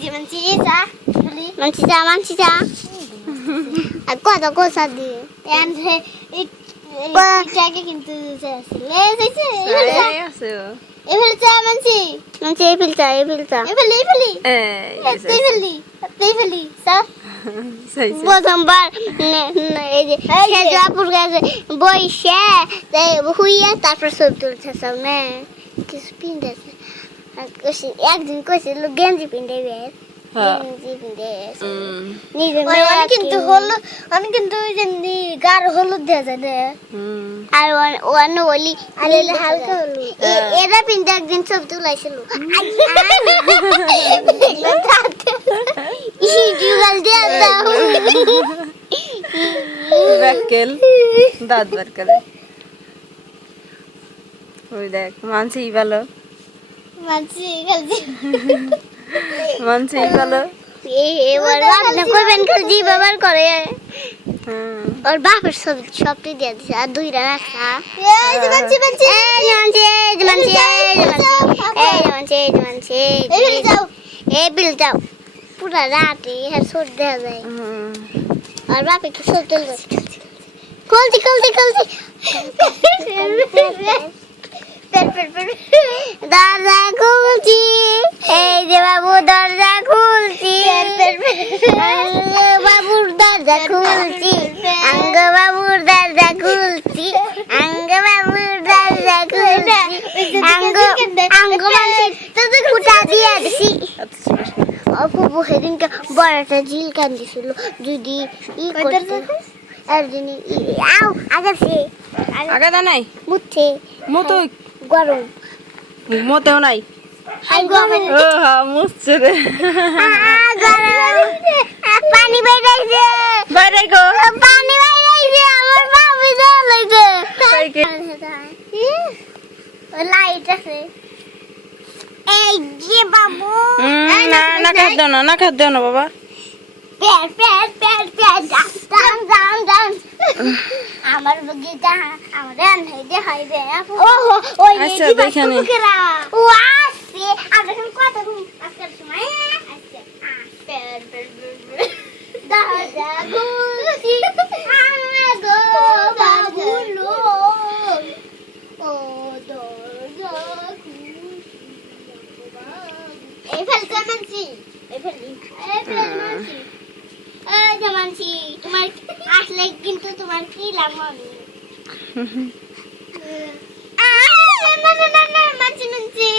যে মানছি যা আর কত কোসা দিয়ে এন্ড এটাকে কিন্তু এফেলে চা মানছি এফেলি প্রথমবার এই যে সেজাপুর গেছে বইসে হুইয়া তারপর ছবি তুলছে সব না কিছু পিন্দেছে একদিন কইছিল গেঞ্জি পিন্ডে বেশ গেঞ্জি পিন্ডে নিজে কিন্তু হলো অনেক কিন্তু গাঢ় হলুদ দেওয়া যায় না আর অন্য বলি হালকা হলুদ এরা পিন্ডে একদিন ছবি তুলাইছিল দাঁত বার করে ওই দেখ মানছি ভালো ব্যবহার করে ওর বাপের সবটি দিয়ে দিছে আর দুই রাখা বিল যাও পুরা রাতে সর দেওয়া যায় আর বাপে তো সব তুলবে কলছি দরজা খুলছি এই যে বাবু দরজা খুলছি বাবুর দরজা খুলছি আঙ্গ বাবুর দরজা খুলছি ফুটা দিয়ে দিছি অপু সেদিনকে বড় একটা ঝিল কান্দিছিল যদি ই করতে আগা নাই মুছে মতো গরম মতেও নাই মুছছে রে পানি বাইরাইছে বাইরে গো পানি বাইরাইছে আমার বাবু জ্বলাইছে লাইট আছে এই যে বাবু না খাদ দাও না বাবা আমার বগিটা আমার রান্নাইতে হয় রে ওহো ওই আচ্ছা দেখানি ও আসছে আমরা কত আজকের সময় আসছে দাদা গুছি আমগো বাবুলো ও দরজা এই ফেলতে মানছি মানছি তোমার আসলে কিন্তু তোমার কি লাগবে মানছি